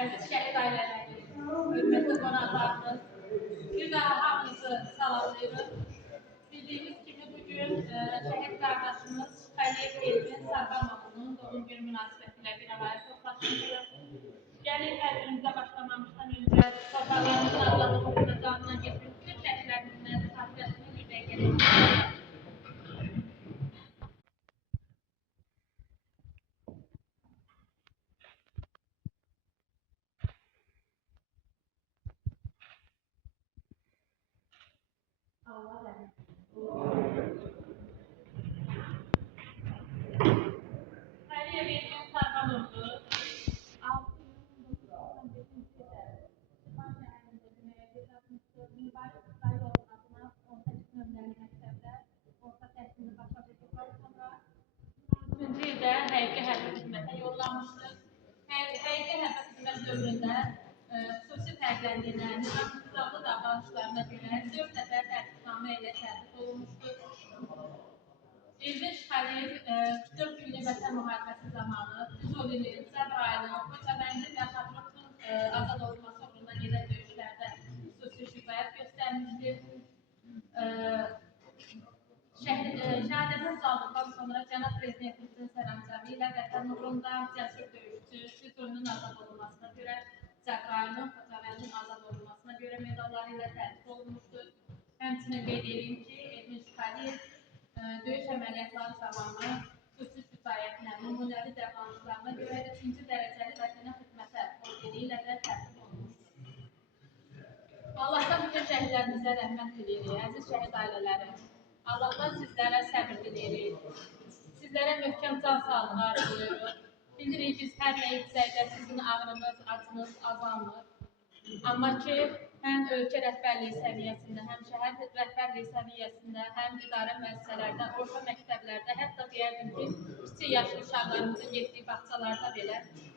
Evet, şehit aileleri, hürmetli qonaqlarımız, bir daha hamınızı salamlayırıq. Bildiğiniz gibi bugün şehit kardeşimiz Xəliyev Elvin Sarbanov'un doğum günü münasibətilə bir araya toplaşmışıq. Gəlin tədbirimizə başlamamışdan öncə torpaqlarımızın azadlığı uğrunda canına getmiş bütün şəhidlərimizin xatirəsini bir dəqiqəlik Allah rəhmət Xəliyev Elvin Sarbanov'u 6 iyun 1995-ci ildə Şirvan şəhərində dünyaya göz atmışdır. Mübarək İsrail ordusuna 18 nömrəli məktəbdə orta təhsilini başa çəkdikdən sonra 2013-cü ildə həqiqi hərbi xidmətə yollanmışdır. Həqiqi hərbi xidmət dövründə xüsusi fərqləndirmə, nizam-intizamlı davranışlarına görə 4 nəfər tərtibnamə ilə təltif olunmuşdur. Elvin Xəliyev 44 günlük Vətən müharibəsi zamanı Füzulinin, Cəbrayılın, Xocavəndin və Xatrokun azad olunması uğrunda gedən döyüşlərdə xüsusi şücaət göstərmişdir. Şəhadətə saldıqdan sonra Cənab Prezidentimizin sərəncamı ilə Vətən uğrunda cəsur döyüşçü, Füzulinin azad olunmasına görə, Cəbrayılın, Xocavəndin azad olunmasına görə medalları ilə təltif olunmuşdur. Həmçinin qeyd edeyim ki, Elvin Xəliyev döyüş əməliyyatları zamanı xüsusi şücaətlə, nümunəvi davranışlarına görə 3-cü dərəcəli vətənə xidmətə ordeni ilə də təltif olunmuşdur. Allahdan bütün şəhidlərimizə rəhmət diləyirik, əziz şəhid ailələri. Allahdan sizlərə səbir diləyirik. Sizlərə möhkəm can sağlığı arzulayırıq. Bilirik biz hər nə etsək də sizin ağrınız, acınız azalmır. Amma ki, həm ölkə rəhbərliyi səviyyəsində, həm şəhər rəhbərliyi səviyyəsində, həm idarə müəssisələrdə, orta məktəblərdə, hətta deyərdim ki, kiçik yaşlı uşaqlarımızın getdiyi bağçalarda belə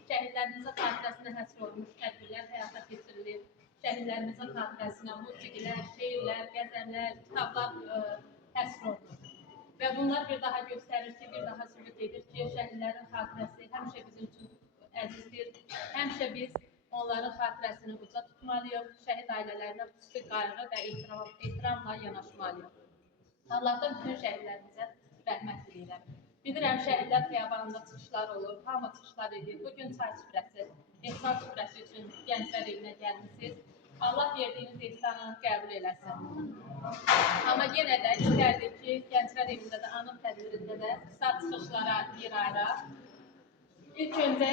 şəhidlərimizin xatirəsinə həsr olunmuş tədbirlər həyata keçirilir. Şəhidlərimizin xatirəsinə musiqilər, şeirlər, qəzəllər, kitablar həsr olunur. Və bunlar bir daha göstərir ki, bir daha sübut edir ki, şəhidlərin xatirəsi həmişə bizim üçün əzizdir. Həmişə biz onların xatirəsini uca tutmalıyıq, şəhid ailələrinə xüsusi qayğı və ehtiramla yanaşmalıyıq. Allahdan bütün şəhidlərimizə rəhmət diləyirəm. Bilirəm, şəhidlər xiyabanında çıxışlar olur, hamı çıxışlar edir. Bugün çay süfrəsi, ehsan süfrəsi üçün gənclər evinə gəlmişsiniz. Allah verdiyiniz ehsanı qəbul eləsin. Amma yenə də istərdik ki, gənclər evində də, anım tədbirində də qısa çıxışlara yer ayıraq. İlk öncə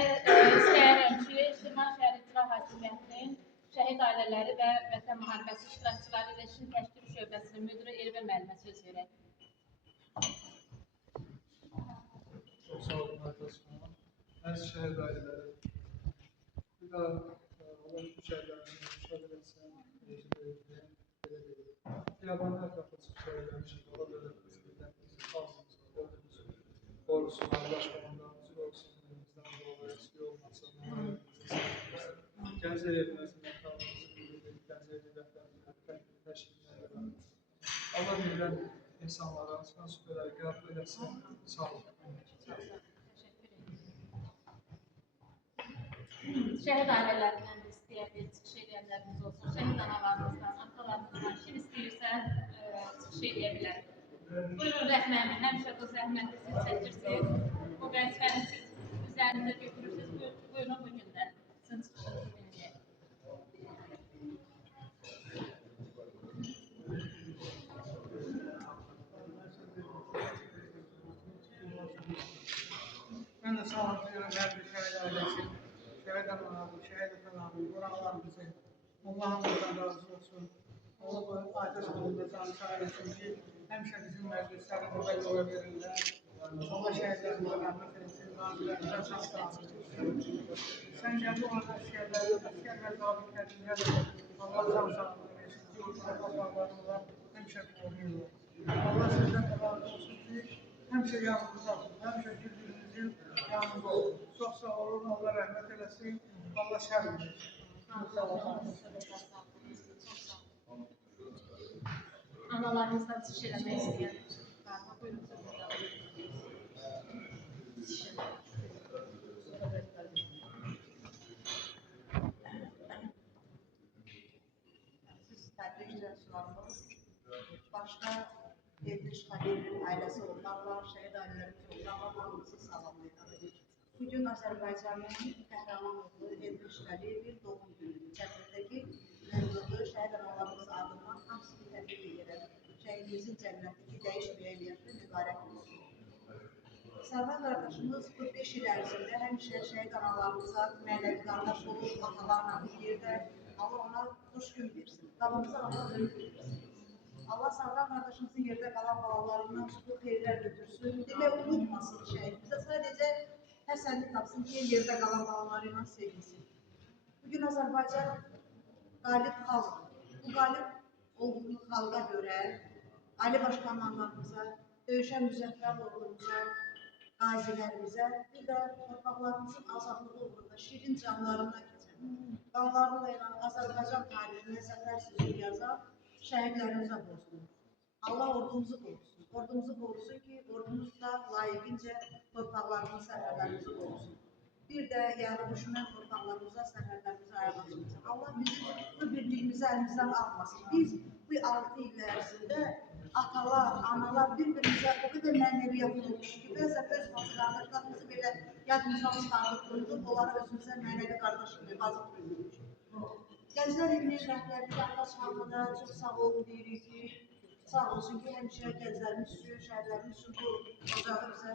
istəyirəm ki, Şirvan şəhər İcra Hakimiyyətinin şəhid ailələri və Vətən müharibəsi iştirakçıları ilə İşin Təşkil Şöbəsinin müdürü Elvin müəllimə söz verək. Çox sağ olun arkadaşlar. Əziz şəhid ailələri. Bir daha Allah bütün şəhidlərimizin müşahid etsin, xiyabanın ətrafı çıxış eləmişik. Allah belə prezidentimizi xalqımızı, ordumuzu qorusun, Allah başqalarımızı qorusun. Gənclər evimizin ətrafımızı bildirdik, gənclər evimizin təşkilinə var. Allah verilən insanlara, çıxan süpərləri qəbul eləsin, sağ olun. Şəhid ailələrindən də istəyərdik, çıxış edənlərimiz olsun, şəhid analarımızdan, atalarımızdan, kim istəyirsə çıxış edə bilər. Buyurun rəhməni, həmişə bu zəhməti siz çəkirsiniz, bu vəzifəni siz üzərinizə götürürsünüz, buyurun bugün də sizin çıxışınızı dinləyək. Mən də sağ olun, hər bir şəhid ailəsi, şəhid analarına atalarımızı, şehit atalarımızı, qonaqlarımızı Allah hamıdan razı olsun. Allah bu aciz halında canı sağ eləsin ki, həmişə bizim məclislərdə belə ola verirlər. Allah şəhidlərimizə rəhmət etsin, qazilərimizə can sağlığı versin. Sən gəldi orada əsgərlərə, əsgər və zabitlərimizə də Allah can sağlığı versin ki, orada torpaqlarında həmişə qoruyurlar. Allah sizdən də razı olsun ki, həmişə yanımızda olsun, həmişə bir-birimizin yanımızda olsun. Çox sağ olun, Allah rəhmət eləsin, Allah şərh versin. Sağ olun. Analarımızdan çıxış eləmək istəyən. Buyurun. Siz təbriklər sularımız. Başqa Erdiş Xəlilin ailəsi olanlar, şəhid ailələrimiz olanlar hamımızı salamlayırıq. Bugün Azərbaycanın qəhrəman oğlu Erdiş Xəlilin doğum günüdür. Cənnətdəki mövzudu şəhid analarımız adından hamısını təbrik edirəm. Şəhidimizin cənnətdəki dəyişməyə eləyəndə mübarək olsun. Sərvar qardaşımız 45 il ərzində həmişə şəhid analarımıza mənəvi qardaş olub, atalarla bir yerdə Allah ona xoş gün versin. Qabımıza Allah ömür versin. Allah Sərvar qardaşımızın yerdə qalan balalarından tutub xeyirlər götürsün. Demək unutmasın şəhidimizə. Sadəcə həsənli tapsın ki, yerdə qalan balaları ilə sevinsin. Bugün Azərbaycan qalib xalqdır. Bu qalib olduğu xalqa görə Ali Başqanlarımıza, döyüşən müzəffər oğlumuza, qazilərimizə, bir də torpaqlarımızın azadlığı uğrunda şirin canlarından keçən, qanlarla ilə Azərbaycan tarixində zəfər sözü yazan şəhidlərimizə borcluyuz. Allah ordumuzu qorusun. Ordumuzu qorusun ki, ordumuz da layiqincə torpaqlarımızın sərhədlərimizi qorusun. Bir də yəni düşmən torpaqlarımıza, sərhədlərimizə ayaq açmasın. Allah bizim bu birliyimizi əlimizdən almasın. Biz bu 6 il ərzində atalar, analar bir-birimizə o qədər mənəviyyat olmuş ki, bəzən öz bacı qardaşlarımızı belə yadımızdan çıxarıb qoyduq, onlara özümüzə mənəvi qardaş kimi bacı qoyduq. Gənclər Evinin rəhbərliyi Abbas xanımına çox sağ olun deyirik ki, sağ olsun ki, həmişə gənclərimiz üçün, şəhərlərimiz üçün bu ocağı bizə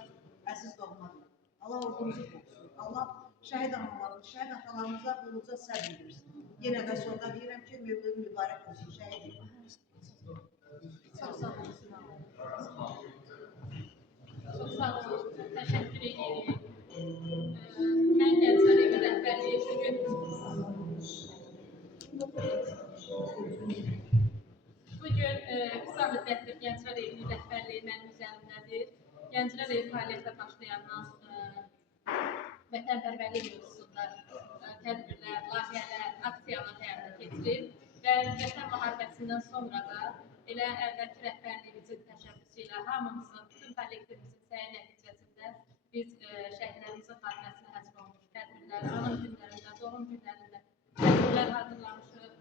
əziz doğmadır. Allah ordumuzu qorusun. Allah şəhid analarımız, şəhid atalarımıza quluca səbr versin. Yenə də sonda deyirəm ki, mövlud mübarək olsun, şəhid edin. Çox sağ olun. Çox sağ olun. Təşəkkür edirik. Mən Gənclər Evi rəhbərliyi bugün qısa müddətdir Gənclər Evinin rəhbərliyi mənim üzərimdədir. Gənclər Evi fəaliyyətə başlayandan vətənpərvərlik mövzusunda tədbirlər, layihələr, aksiyalar həyata keçirir və Vətən müharibəsindən sonra da elə əvvəlki rəhbərliyimizin təşəbbüsü ilə hamımızın, bütün kollektivimizin səyi nəticəsində biz şəhidlərimizin xatirəsinə həsr olmuş tədbirlər, anım günlərində, doğum günlərində tədbirlər hazırlamışıq.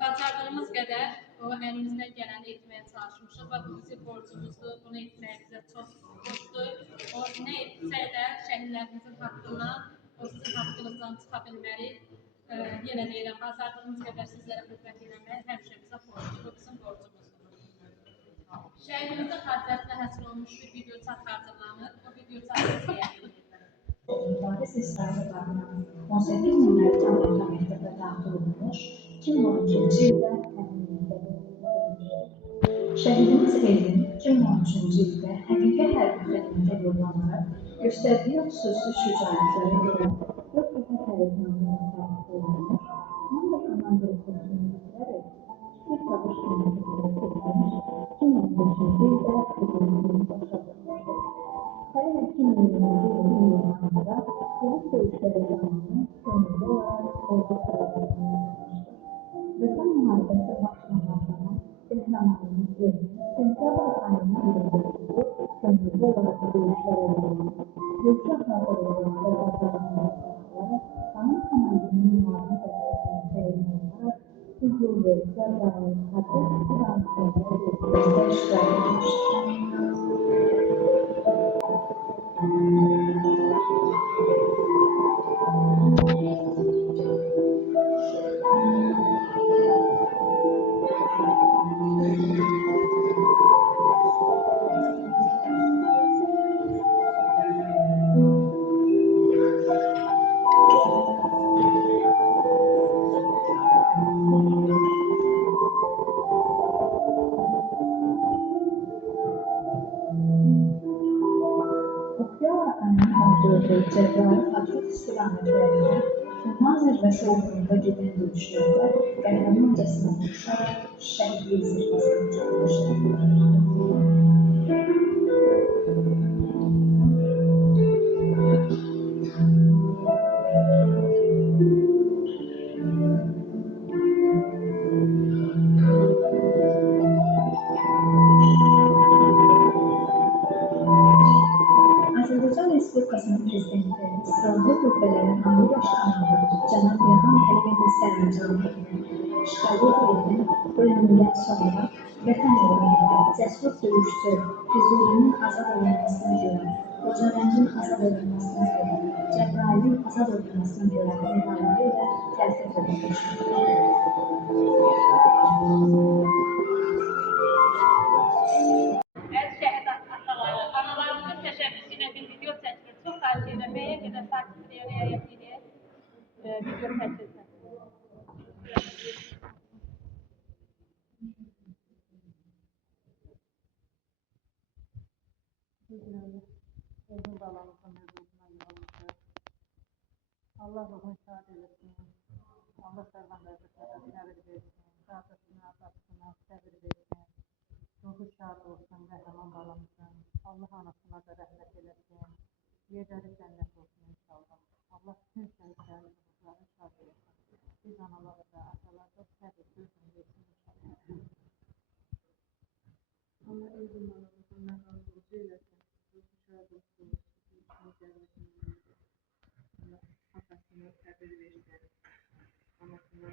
Bacardığımız qədər o əlimizdən gələni etməyə çalışmışıq və bu bizim borcumuzdur, bunu etməyə bizə çox xoşdur. O nə etsə də şəhidlərimizin haqqından, o sizin haqqınızdan çıxa bilmərik. Yenə deyirəm, bacardığımız qədər sizlərə xidmət eləmək həmişə bizə borcdur, bu bizim borcumuzdur. Şəhidimizin xatirəsinə həsr olmuş bir video çap hazırlanır, o video çapı izləyək. Mübadilə sesləri 18 nömrəli Cəmiyyət məktəbə daxil olmuş, 2012-ci ildə şəhidimiz Elvin 2013-cü ildə həqiqi hərbi xidmətə yollanaraq göstərdiyi xüsusi şücaətlərə görə 4 dəfə tərəfnamə tərtib olunmuş, Manda komandiri kursunu bitirərək bir qabış qiyməti etmiş, 2015-ci ildə xidmətini başlatmışdır. Hələ 2020-ci ilin iyulunda polis döyüşləri zamanı könüllü olaraq ordu sıralarına yazmışdır. Vətən müharibəsi başlanmasına qəhrəmanımız Elvin sentyabr ayının 24-cü könüllü olaraq döyüşlərə yollanıb, döyüşə hazır olduqda bacarıqlarını saxlayaraq qanun komandirinin müavin dəstəsinin təyin olunaraq hüzur versə dair hərbi istiqamətində döyüşlərdə iştirak etmişdir. Azərbaycan uğrunda gedən döyüşlərdə qəhrəmancasına vuruşaraq şəhidlik zirvəsinə çatmışdır. Azərbaycan Respublikasının Prezidenti, Silahlı Qüvvələrin Ali Baş Komandanı cənab İlham Əliyev sərəncamı işğaliyyətin bölünümündən sonra Vətən uğrunda cəsur döyüşçü Füzulinin azad olunmasına görə, Xocavəndin azad olunmasına görə, Cəbrayılın azad olunmasına görə medalları ilə təltif edilmişdir. Əziz şəhid ataları, analarımızın təşəbbüsü ilə bir video çəkilir. Çox xahiş edirəm, müəyyən qədər sakitliyə riayət edin. Video çəkilsin. Özün balamızın huzuruna yığılmışdır. Allah ruhunu şad eləsin. Allah sərvan qardaşlara səbir versin. Qardaşına, atasına səbir versin. Ruhu şad olsun qəhrəman balamızın. Allah anasına da rəhmət eləsin. Yerləri cənnət olsun inşallah. Allah bütün şəhidlərin ruhlarını şad eləsin. Biz analara da, atalara da səbir versin inşallah. Allah özün balamızın məqamımızı eləsin. Ruhu şad olsun. Allah atasına səbir versin. Anasına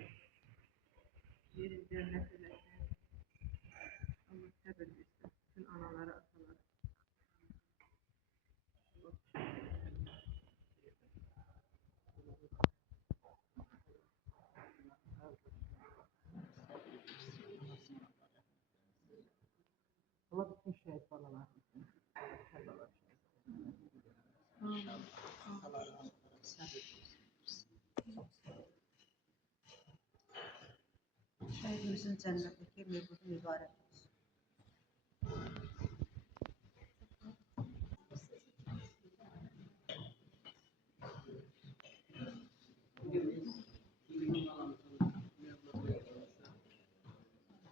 yerin cənnət eləsin. Allah səbir versin. Bütün anaları, ataları. Allah bütün şəhid balalar. Şəhidimizin cənnətdəki mövcudu mübarək olsun.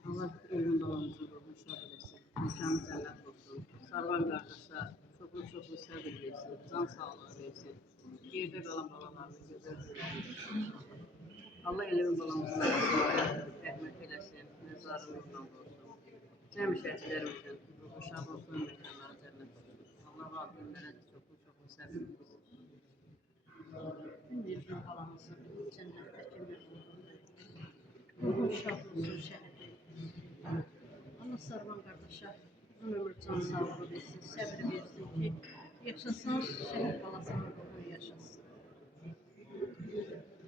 Allah ölüm balamızın ruhunu şad eləsin. Mekanı cənnət olsun. Sarvan qardaşa çoxlu səbir versin. Can sağlığı versin. Yerdə qalan balalarını gözəl versin. Allah ölüm balamızın rəhmət eləsin. Məzarı nurlan olsun. Cəmi şəhidlərimizin ruhu şad olsun. Mekanları cənnət olsun. Allah valideynlərə çoxlu səbir versin. Ölüm balamızın cənnətdəki ruhu şad olsun şəhid. Allah Sarvan qardaşa uzun ömür can sağlığı versin, səbir versin ki, yaşasın, şəhid balasının ruhunu yaşasın.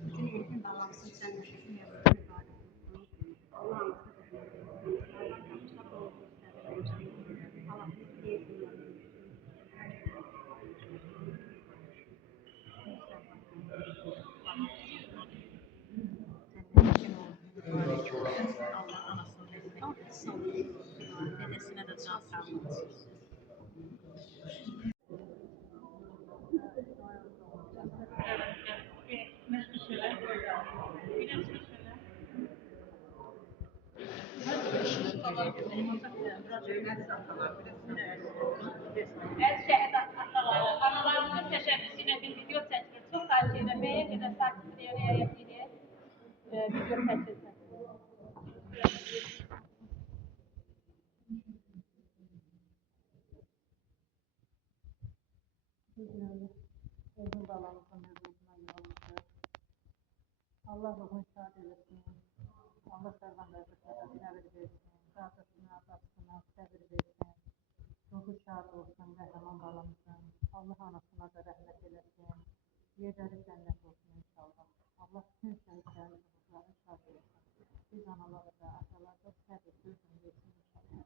Bütün ilkin balamızın cənnətdəki mövcudu mübarək olsun. Allah anası rəhmət etsin. Allah qardaşa bol səbir versin. Allah bir xeyirlər versin. Allah anasını destek sağlığı, dedesine de can sağlığı versin. Əziz şəhid ataları, analarımızın təşəbbüsü ilə bir video çəkilir. Çox xahiş edirəm, müəyyən qədər sakitliyə riayət edin. Video çəkilsin. Özün balamızın huzuruna yığılmışdır. Allah ruhunu şad eləsin. Allah sərvan qardaşlara səbir versin. Qardaşına, atasına səbir versin. Ruhu şad olsun qəhrəman balamızın. Allah anasına da rəhmət eləsin. Yerləri cənnət olsun inşallah. Allah bütün şəhidlərin ruhlarını şad eləsin. Biz analara da, atalara da səbir versin inşallah.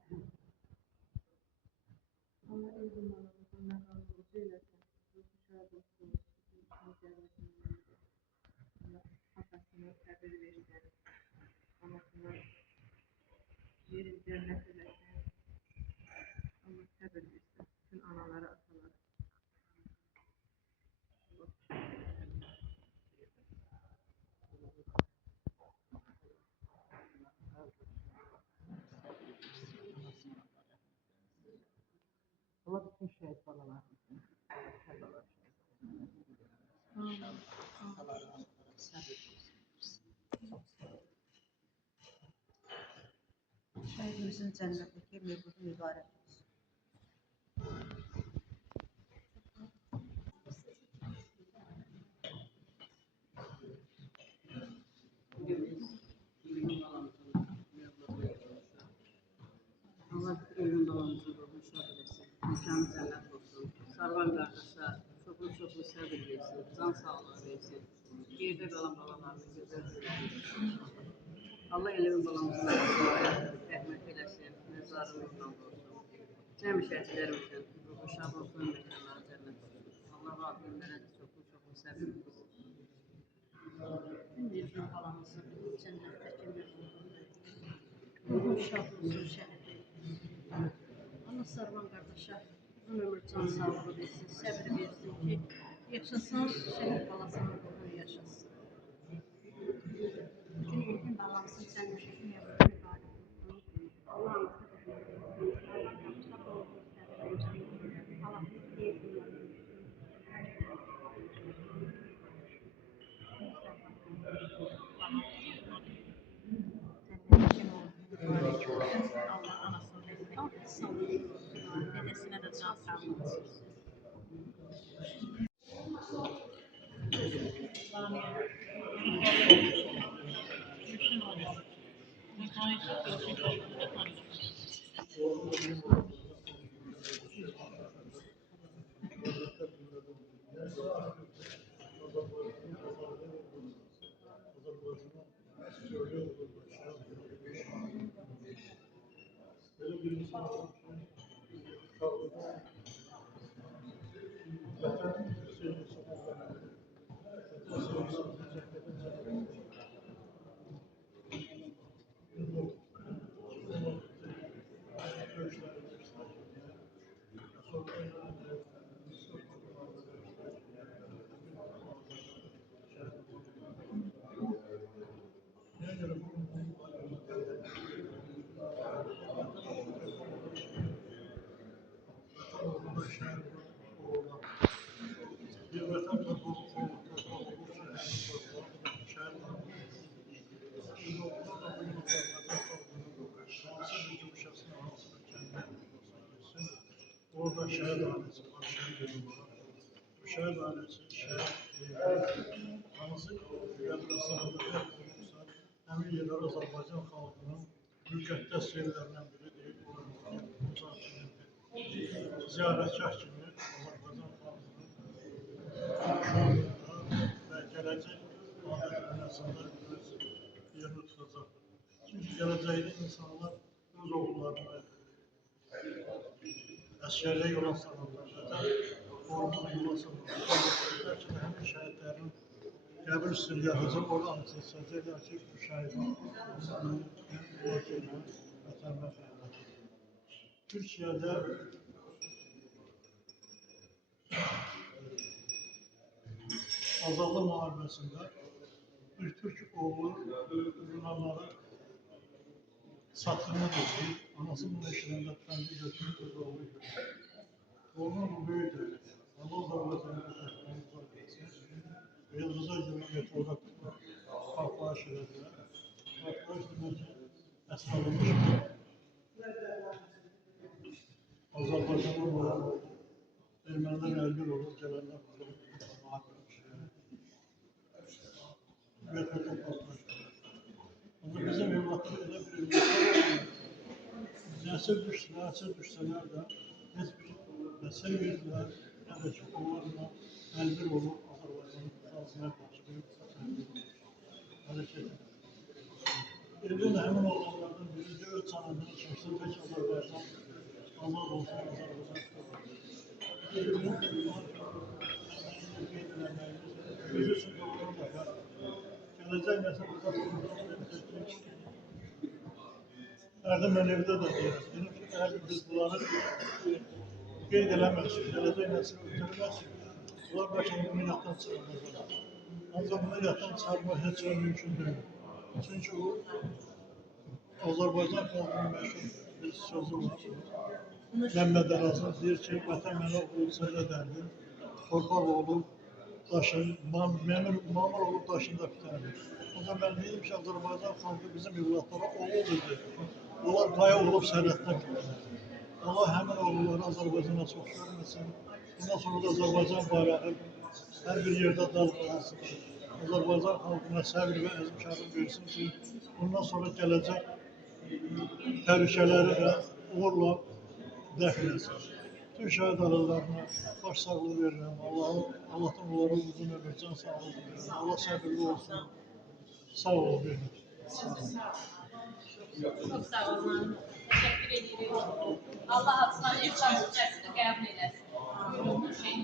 Allah özün balamızın məqamımızı eləsin. Ruhu şad olsun. Allah atasına səbir versin. Anasına yerin cənnət eləsin. Allah səbir versin. Bütün anaları, ataları. babalarımızın, babalar. Şehidimizin cənnətdəki mövcudu mübarək olsun. Allah ölüm dolanımızın ruhunu şad eləsin, mekanı cənnət olsun. Sarvan qardaşa çoxlu səbir versin, can sağlığı versin. Gerdə qalan babalarını gözəl versin. Allah ölüm balamızın arasına rəhmət eləsin, məzarı nurdan olsun. Cəmi şəhidlərimizin ruhu şad olsun, mekanları cənnət olsun. Allah vaqillərə də çoxlu səbir versin. Mecnun balamızın cənnətdəki ruhu şad olsun şəhidi. Allah Sarvan qardaşa uzun ömür can sağlığı versin, səbir versin ki, yaşasın, şəhid balasının ruhunu yaşasın. Bütün ilkin balamızın cənnətdəki mövcudu mübarək olsun. Allah'ın Allah anasını destek olsun, dedesine de can sağlığı versin. Orada şehit hanesi var, şehit var. Bu şehit hanesi, şehit hanesi Qəbristanlıqda olursa, həmin yerlər Azərbaycan xalqının müqəddəs yerlərindən biridir. Ziyarətgah kimi Azərbaycan xalqının şuurunda və gələcək adət dünyasında öz yerini tutacaq. Çünki gələcəkdə insanlar öz oğullarını əskərliyə yola salırlar, orduya yola salırlar. Bəlkə də həmin şəhidlərin qəbir üstünü yapacaq, orada anısı seçəcəklər ki, bu şəhidin vətəndaş şəhidlər. Türkiyədə azadlıq müharibəsində bir türk oğlu Yunanlara satqınlıq edir. Anası bunu eşidəndə tüfəngi götürüb öz oğlu götürür. Oğlunun bu böyüdür. Allah Azərbaycanı təhkimin uzaq etsin. Və Yıldız'a görə metoda partlayış edədilər. Partlayış demək ki, əsrarılmışdır. Azərbaycanın olan ermənilər əlbir olur, gələnlər olur. Metoda partlayış edədilər. Ama bizim evlatlarında bir evlatlar olmuyor. Nesir düşseler de hiçbir mesele yüzünden ya da ki onlarla elbir olup Azerbaycan'ın kutsalsına karşı bir hareket ediyor. Elbir'de hemen olanlardan biri de öz canını çeksin tek Azerbaycan azad olsun Azerbaycan biz için doğru da var. Gelecek mesela burada Erdem evdə də deyirəm. Dedim ki, əgər biz bunları qeyd eləməsək, gələcək nəsil ötürməsək, bunlar bəlkə bunu milyatdan çıxarmazlar. Ancaq bunu milyatdan çıxarmaq heç bir mümkün deyil. Çünki o, Azərbaycan xalqının məşhur bir sözü var. Məmməd Arazın deyir ki, vətən mənə olsa elə dərdi, torpaq olub, daşın, mamur olub daşında bitərdi. Ancaq mən deyim ki, Azərbaycan xalqı bizim evlatlara oğul idi. Onlar qaya olub sərhəddən getdilər. Allah həmin oğulları Azərbaycana çox görməsin. Bundan sonra da Azərbaycan bayrağı hər bir yerdə dalğalansın. Azərbaycan xalqına səbr və əzmkarlıq versin ki, bundan sonra gələcək təhlükələri də uğurla dəfn etsin. Tüm şəhid ailələrine baş sağlığı verirəm. Allah'tan onlara uzun ömür, can sağlığı verirəm. Allah səbirli olsun. Sağ olun. Çok sağ olun. Teşekkür ederim. Allah adına iflas cəsini qəbul eləsin. Buyurun, şey.